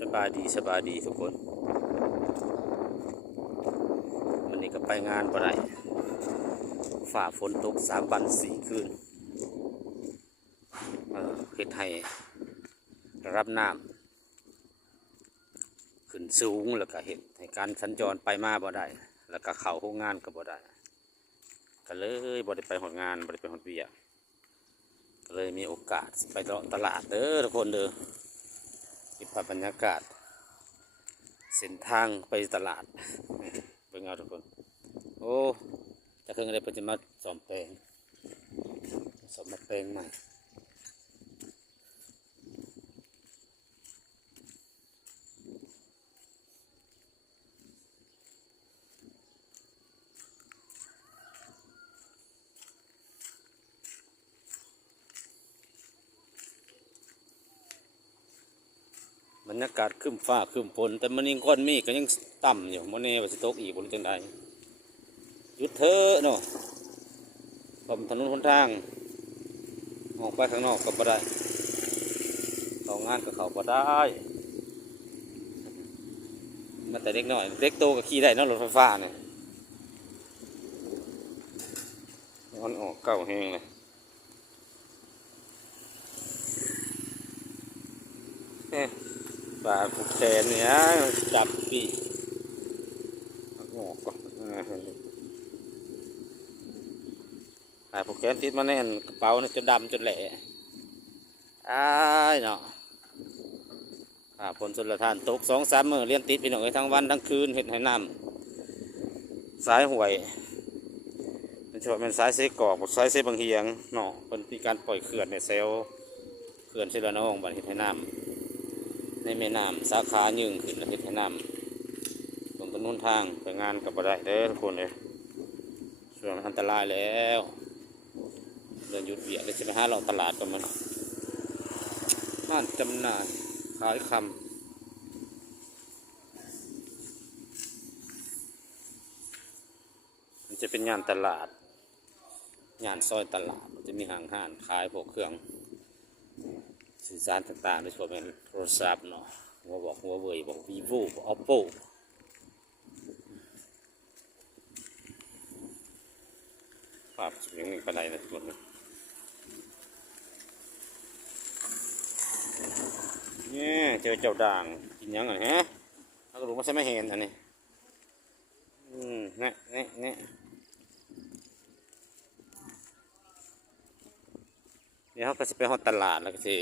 สบายดีทุกคนวันนี้ก็ไปงานบ่ได้ฝ่าฝนตก3 วัน 4 คืนเฮ็ดให้ระดับน้ำขึ้นสูงแล้วก็เฮ็ดให้การสัญจรไปมาบ่ได้แล้วก็เข้าโรงงานก็บ่ได้ก็เลยบ่ได้ไปฮอดงานบ่ได้ไปฮอดเวียกก็เลยมีโอกาสไปเลาะตลาดเด้อทุกคนเด้อเก็บภาพบรรยากาศเส้นทางไปตลาดเบิ่งเอาทุกคนโอ้จะถึงอะไรเพิ่นจะมาซ่อมแปลงมาแปลงใหม่บรรยากาศครึ้มฟ้าครึ้มฝนแต่มันยังก้อนเมฆก็ยังต่ำอยู่มันนี่ว่าสิตกอีกบ่รู้จังใดหยุดเถอะเนาะผมถนนหนทางออกไปข้างนอกก็บ่ได้เข้างานก็เข้าบ่ได้มาแต่เด็กน้อยเด็กโตก็ขี่ได้เนาะรถไฟฟ้าเนี่ยมันออกเก่าแห้งเลยปลาผูกแขนเนี่ยจับปีออกก็ปลาผูกแขนติดมาแน่นกระเป๋าเนี่ยจนดำจนแหล่อ้ายเนาะผลสุลทานตก2-3 มื้อเลี้ยนติดพี่น้องทั้งวันทั้งคืนเห็ดให้น้ำสายห่วยเป็นช่วงเป็นสายเสกอกสายเสบางเฮียงเนาะเป็นมีการปล่อยเขื่อนในเซลเขื่อนเชลนองบัดเห็ดให้น้ำในแม่น้ำสาขายึงขึ้นเห็ดให้น้ำตรงถนนทางไปงานกับบ่ได้เด้อทุกคนเลยส่วนอันตรายแล้วเดินหยุดเบียดเลยจะไปหาเราตลาดกันมันบ้านจำหน่ายขายคำมันจะเป็นงานตลาดงานซอยตลาดมันจะมีห้างขายพวกเครื่องสื่อสารต่างๆโดยเฉพาะเป็นโทรศัพท์เนาะหัวเว่ยบอก vivo บอก oppo ภาพอย่างนี้ก็ได้นะทุกคนเนี่ยเจอเจ้าด่างกินยังไงฮะถ้าก็รู้ว่าใช่ไม่เห็นอันนี้เนี่ยเดี๋ยวเขาก็จะไปฮอดตลาดแล้วก็จะ